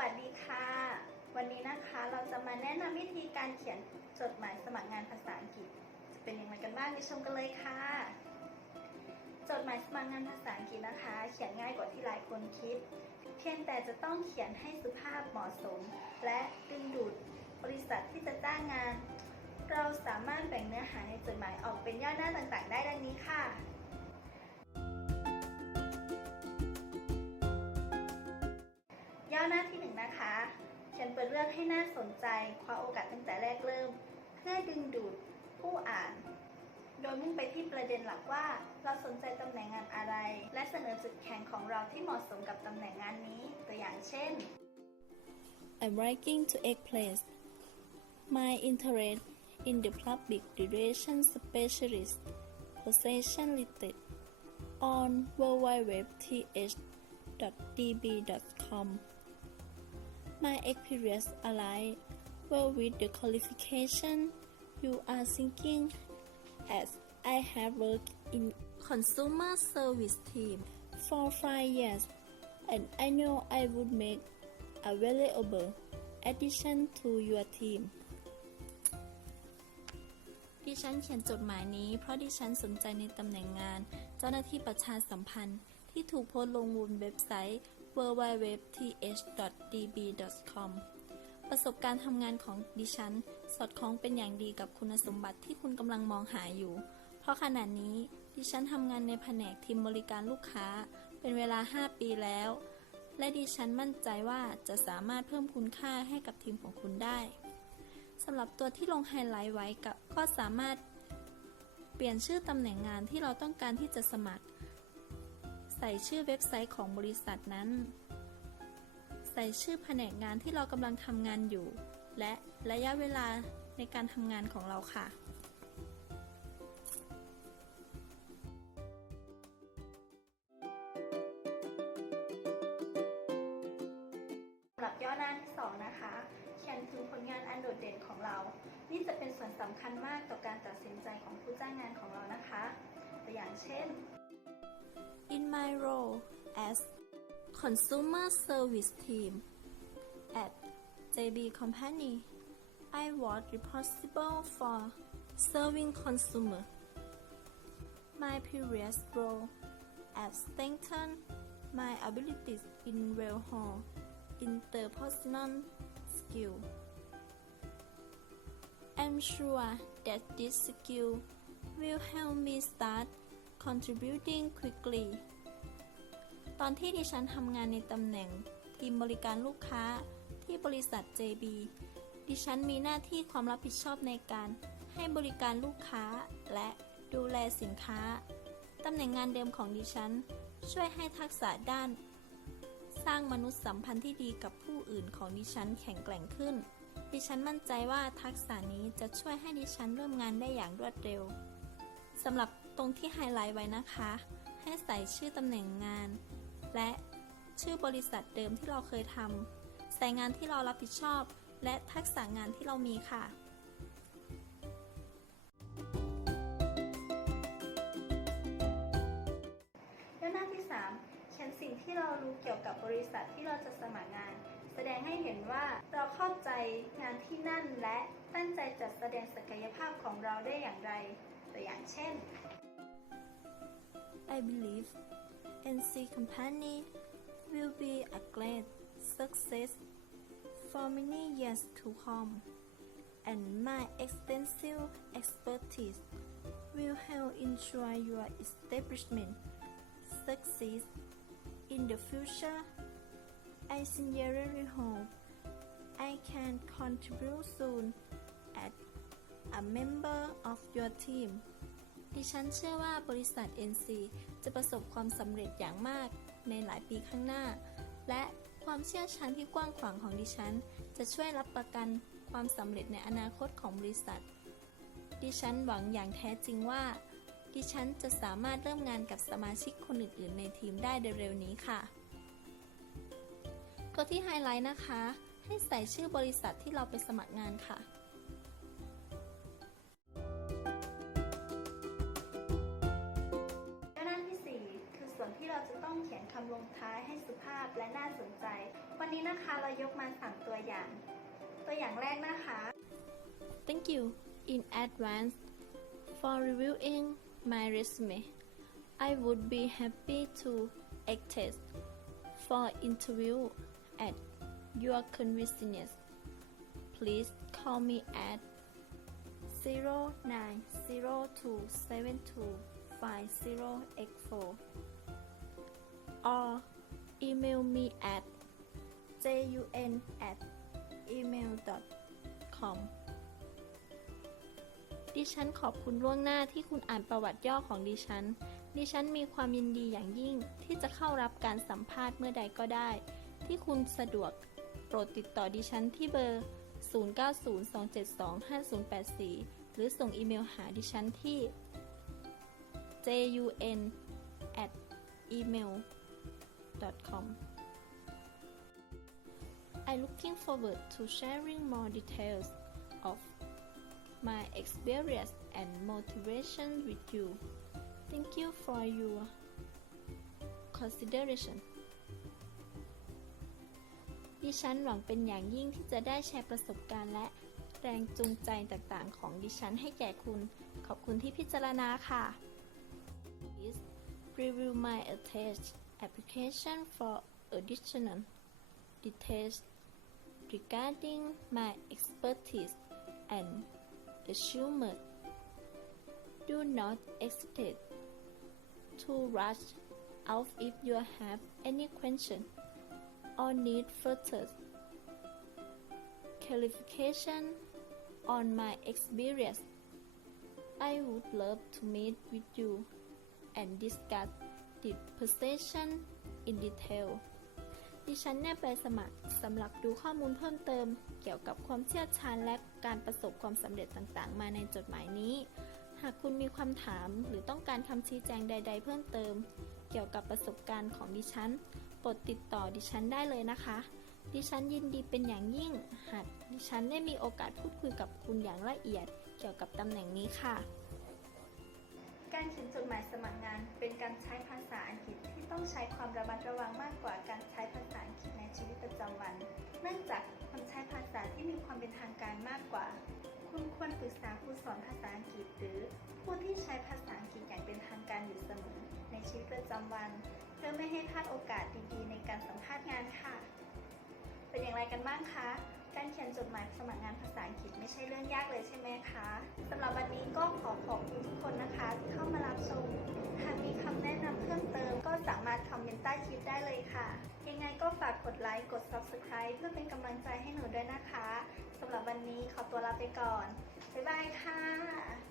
วัสดีค่ะ วันนี้นะคะเราจะมาแนะนำวิธีการเขียนจดหมายสมัครงานภาษาอังกฤษ จะเป็นยังไงกันบ้างไปชมกันเลยค่ะ จดหมายสมัครงานภาษาอังกฤษนะคะ เขียนง่ายกว่าที่หลายคนคิด เพียงแต่จะต้องเขียนให้สุภาพเหมาะสม และดึงดูดบริษัทที่จะจ้างงาน เราสามารถแบ่งเนื้อหาในจดหมายออกเป็นย่อหน้าต่างๆ ได้ดังนี้ค่ะ หน้าที่หนึ่งนะคะเขียนเปิดเรื่องให้น่าสนใจคว้าโอกาสตั้งแต่แรกเริ่ม เพื่อดึงดูดผู้อ่าน โดยมุ่งไปที่ประเด็นหลักว่า เราสนใจตำแหน่งงานอะไร และเสนอจุดแข็งของเราที่เหมาะสมกับตำแหน่งงานนี้ ตัวอย่างเช่น I'm writing to express my interest in the public relations specialist position listed on www.th.db.com. My experience align well with the qualification you are seeking as I have worked in consumer service team for five years and I know I would make a valuable addition to your team ดิฉันเขียนจดหมายนี้เพราะดิฉันสนใจในตำแหน่งงาน เจ้าหน้าที่ประชาสัมพันธ์ที่ถูกโพสต์ลงบนเว็บไซต์ www.th.db.com ประสบการณ์ทำงานของดิฉัน สอดคล้องเป็นอย่างดีกับคุณสมบัติที่คุณกำลังมองหาอยู่ เพราะขณะนี้ดิฉันทำงานในแผนกทีมบริการลูกค้า เป็นเวลา 5 ปีแล้ว และดิฉันมั่นใจว่าจะสามารถเพิ่มคุณค่าให้กับทีมของคุณได้สำหรับตัวที่ลงไฮไลท์ไว้กับก็สามารถเปลี่ยนชื่อตำแหน่งงานที่เราต้องการที่จะสมัคร ใส่ชื่อเว็บไซต์ของบริษัทนั้น ใส่ชื่อแผนกงานที่เรากำลังทำงานอยู่ และระยะเวลาในการทำงานของเราค่ะ สำหรับย่อหน้าที่สองนะคะเขียนถึงผลงานอันโดดเด่นของเรา นี่จะเป็นส่วนสำคัญมากต่อการตัดสินใจของผู้จ้างงานของเรานะคะตัวอย่างเช่น In my role as consumer service team at JB Company, I was responsible for serving consumer. My previous role has strengthened my abilities in real hall interpersonal skill. I'm sure that this skill will help me start contributing quickly ตอนที่ดิฉันทำงานในตำแหน่งทีมบริการลูกค้าที่บริษัท JB ดิฉันมีหน้าที่ความรับผิดชอบในการให้บริการลูกค้าและดูแลสินค้า ตำแหน่งงานเดิมของดิฉัน ช่วยให้ทักษะด้าน สร้างมนุษยสัมพันธ์ที่ดีกับผู้อื่นของดิฉันแข็งแกร่งขึ้น ดิฉันมั่นใจว่าทักษะนี้จะช่วยให้ดิฉันเริ่มงานได้อย่างรวดเร็วสำหรับ ตรงที่ไฮไลท์ไว้นะคะ ให้ใส่ชื่อตำแหน่งงาน และชื่อบริษัทเดิมที่เราเคยทำใส่งานที่เรารับผิดชอบ และทักษะงานที่เรามีค่ะย่อหน้าที่ 3 เขียนสิ่งที่เรารู้เกี่ยวกับบริษัทที่เราจะสมัครงาน แสดงให้เห็นว่าเราเข้าใจงานที่นั่นและตั้งใจจัดแสดงศักยภาพของเราได้อย่างไร ตัวอย่างเช่น I believe NC Company will be a great success for many years to come, and my extensive expertise will help ensure your establishment succeeds in the future. I sincerely hope I can contribute soon as a member of your team. ดิฉันเชื่อว่าบริษัท NC จะประสบความสำเร็จอย่างมากในหลายปีข้างหน้า และความเชี่ยวชาญที่กว้างขวางของดิฉัน จะช่วยรับประกันความสำเร็จในอนาคตของบริษัท ดิฉันหวังอย่างแท้จริงว่า ดิฉันจะสามารถเริ่มงานกับสมาชิกคนอื่นๆ ในทีมได้เร็วๆนี้ค่ะตัวที่ไฮไลท์นะคะ ให้ใส่ชื่อบริษัทที่เราไปสมัครงานค่ะ ค้าให้สุภาพและน่าสนใจ วันนี้นะคะเรายกมาสามตัวอย่าง ตัวอย่างแรกนะคะ Thank you in advance for reviewing my resume. I would be happy to attend for interview at your convenience. Please call me at 0902725084 or email me at jun at email.com ดิฉันขอบคุณล่วงหน้าที่คุณอ่านประวัติย่อของดิฉัน ดิฉันมีความยินดีอย่างยิ่งที่จะเข้ารับการสัมภาษณ์เมื่อใดก็ได้ ที่คุณสะดวกโปรดติดต่อดิฉันที่เบอร์ 0902725084 หรือส่งอีเมลหาดิฉันที่ jun at email com I'm looking forward to sharing more details of my experience and motivation with you. Thank you for your consideration. ดิฉันหวังเป็นอย่างยิ่งที่จะได้แชร์ประสบการณ์และแรงจูงใจต่างๆ ของดิฉันให้แก่คุณ ขอบคุณที่พิจารณาค่ะ Please review my attached application for additional details regarding my expertise and achievement. Do not hesitate to rush out if you have any question or need further clarification on my experience. I would love to meet with you and discuss the position in detail. ดิฉันเนี่ยไปสมัครสำหรับดูข้อมูลเพิ่มเติม เกี่ยวกับความเชี่ยวชาญและการประสบความสำเร็จต่างๆ มาในจดหมายนี้ หากคุณมีความถามหรือต้องการคำชี้แจงใด ๆ เพิ่มเติม เกี่ยวกับประสบการณ์ของดิฉันโปรดติดต่อดิฉันได้เลยนะคะ ดิฉันยินดีเป็นอย่างยิ่ง หากดิฉันได้มีโอกาสพูดคุยกับคุณอย่างละเอียด เกี่ยวกับตำแหน่งนี้ค่ะ การเขียนจดหมายสมัครงาน เป็นการใช้ภาษาอังกฤษที่ต้องใช้ความระมัดระวังมากกว่าการใช้ภาษาอังกฤษในชีวิตประจำวัน เนื่องจากมันใช้ภาษาที่มีความเป็นทางการมากกว่า คุณควรปรึกษาครูสอนภาษาอังกฤษ หรือผู้ที่ใช้ภาษาอังกฤษอย่างเป็นทางการอยู่เสมอในชีวิตประจำวัน เพื่อไม่ให้พลาดโอกาสดีๆ ในการสัมภาษณ์งานค่ะ เป็นอย่างไรกันบ้างคะ การเขียนจดหมายสมัครงานภาษาอังกฤษไม่ใช่เรื่องยากเลยใช่ไหมคะสำหรับวันนี้ก็ขอขอบคุณทุกคนนะคะ ที่เข้ามารับชม หากมีคำแนะนำเพิ่มเติม ก็สามารถคอมเมนต์ใต้คลิปได้เลยค่ะ ยังไงก็ฝากกดไลค์ กด Subscribe เพื่อเป็นกำลังใจให้หนูด้วยนะคะสำหรับวันนี้ขอตัวลาไปก่อน บ๊ายบายค่ะ